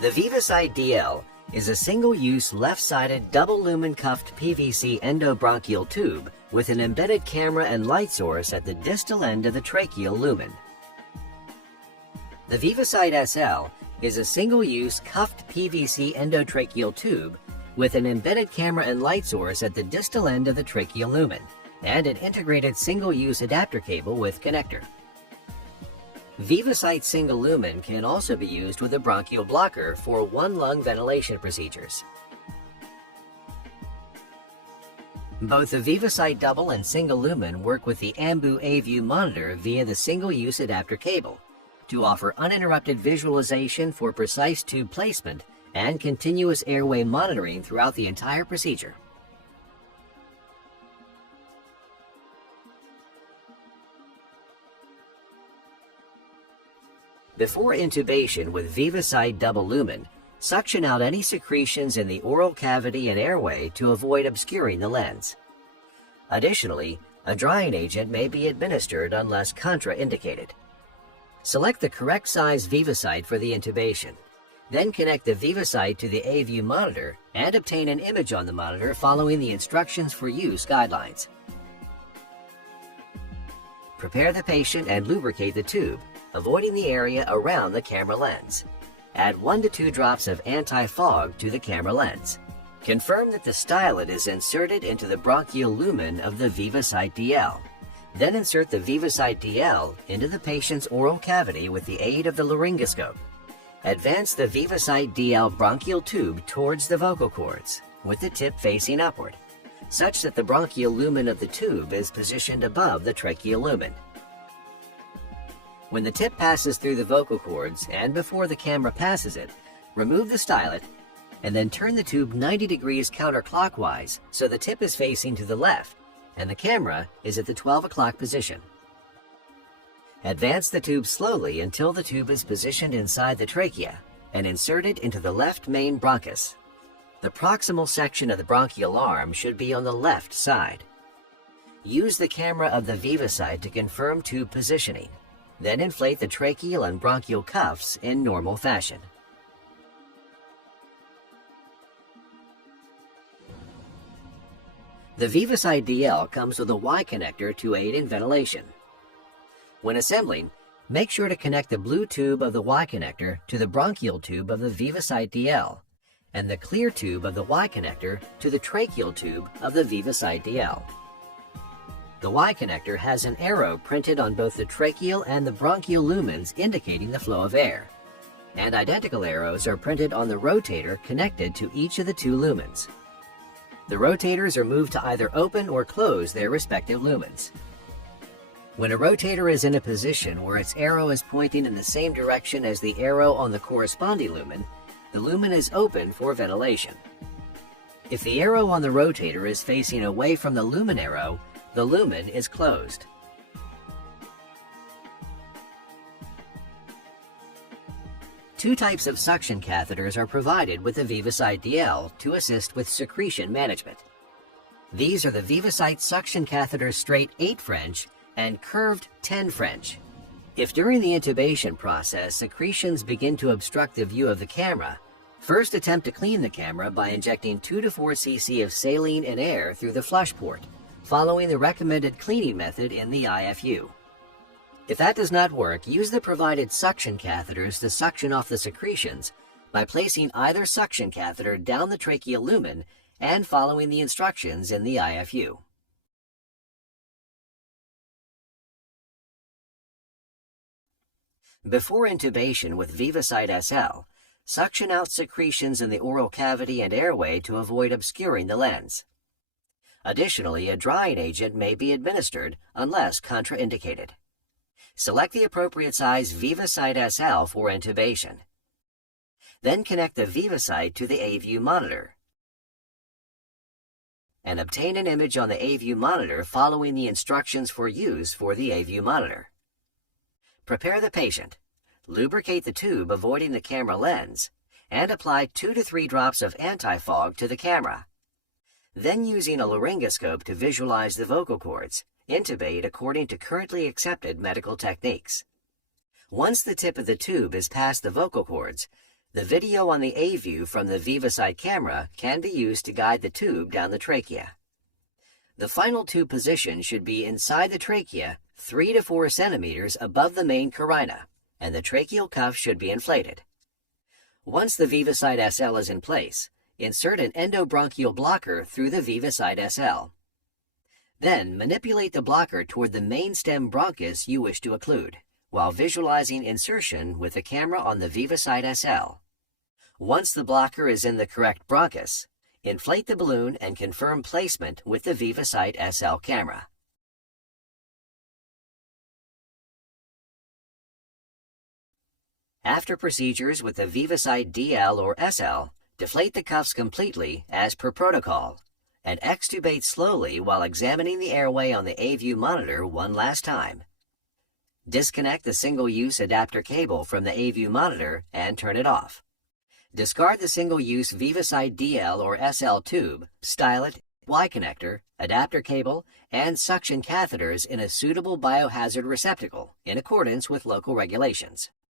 The Vivasite DL is a single-use left-sided double-lumen cuffed PVC endobronchial tube with an embedded camera and light source at the distal end of the tracheal lumen. The Vivasite SL is a single-use cuffed PVC endotracheal tube with an embedded camera and light source at the distal end of the tracheal lumen and an integrated single-use adapter cable with connector. Vivasite single lumen can also be used with a bronchial blocker for one-lung ventilation procedures. Both the Vivasite double and single lumen work with the Ambu AView monitor via the single-use adapter cable to offer uninterrupted visualization for precise tube placement and continuous airway monitoring throughout the entire procedure. Before intubation with Vivasite double lumen, suction out any secretions in the oral cavity and airway to avoid obscuring the lens. Additionally, a drying agent may be administered unless contraindicated. Select the correct size Vivasite for the intubation. Then connect the Vivasite to the AView monitor and obtain an image on the monitor following the instructions for use guidelines. Prepare the patient and lubricate the tube, avoiding the area around the camera lens. Add 1 to 2 drops of anti-fog to the camera lens. Confirm that the stylet is inserted into the bronchial lumen of the Vivasite DL. Then insert the Vivasite DL into the patient's oral cavity with the aid of the laryngoscope. Advance the Vivasite DL bronchial tube towards the vocal cords, with the tip facing upward, such that the bronchial lumen of the tube is positioned above the tracheal lumen. When the tip passes through the vocal cords and before the camera passes it, remove the stylet and then turn the tube 90 degrees counterclockwise so the tip is facing to the left and the camera is at the 12 o'clock position. Advance the tube slowly until the tube is positioned inside the trachea and inserted into the left main bronchus. The proximal section of the bronchial arm should be on the left side. Use the camera of the Vivasite to confirm tube positioning. Then inflate the tracheal and bronchial cuffs in normal fashion. The Vivasite DL comes with a Y connector to aid in ventilation. When assembling, make sure to connect the blue tube of the Y connector to the bronchial tube of the Vivasite DL and the clear tube of the Y connector to the tracheal tube of the Vivasite DL. The Y connector has an arrow printed on both the tracheal and the bronchial lumens indicating the flow of air, and identical arrows are printed on the rotator connected to each of the 2 lumens. The rotators are moved to either open or close their respective lumens. When a rotator is in a position where its arrow is pointing in the same direction as the arrow on the corresponding lumen, the lumen is open for ventilation. If the arrow on the rotator is facing away from the lumen arrow, the lumen is closed. Two types of suction catheters are provided with the Vivasite DL to assist with secretion management. These are the Vivasite suction catheter straight 8 French and curved 10 French. If during the intubation process secretions begin to obstruct the view of the camera, first attempt to clean the camera by injecting 2 to 4 cc of saline and air through the flush port, following the recommended cleaning method in the IFU. If that does not work, use the provided suction catheters to suction off the secretions by placing either suction catheter down the tracheal lumen and following the instructions in the IFU. Before intubation with Vivasite SL, suction out secretions in the oral cavity and airway to avoid obscuring the lens. Additionally, a drying agent may be administered unless contraindicated. Select the appropriate size Vivasite SL for intubation. Then connect the Vivasite to the AView monitor and obtain an image on the AView monitor following the instructions for use for the AView monitor. Prepare the patient, lubricate the tube avoiding the camera lens, and apply 2 to 3 drops of anti-fog to the camera. Then, using a laryngoscope to visualize the vocal cords, intubate according to currently accepted medical techniques. Once the tip of the tube is past the vocal cords, The video on the A view from the VivaSight camera can be used to guide the tube down the trachea. The final tube position should be inside the trachea 3 to 4 centimeters above the main carina, and the tracheal cuff should be inflated. Once the VivaSight SL is in place, insert an endobronchial blocker through the VivaSight SL. Then manipulate the blocker toward the main stem bronchus you wish to occlude, while visualizing insertion with the camera on the VivaSight SL. Once the blocker is in the correct bronchus, inflate the balloon and confirm placement with the VivaSight SL camera. After procedures with the VivaSight DL or SL, deflate the cuffs completely as per protocol, and extubate slowly while examining the airway on the AView monitor one last time. Disconnect the single-use adapter cable from the AView monitor and turn it off. Discard the single-use VivaSight DL or SL tube, stylet, Y connector, adapter cable, and suction catheters in a suitable biohazard receptacle in accordance with local regulations.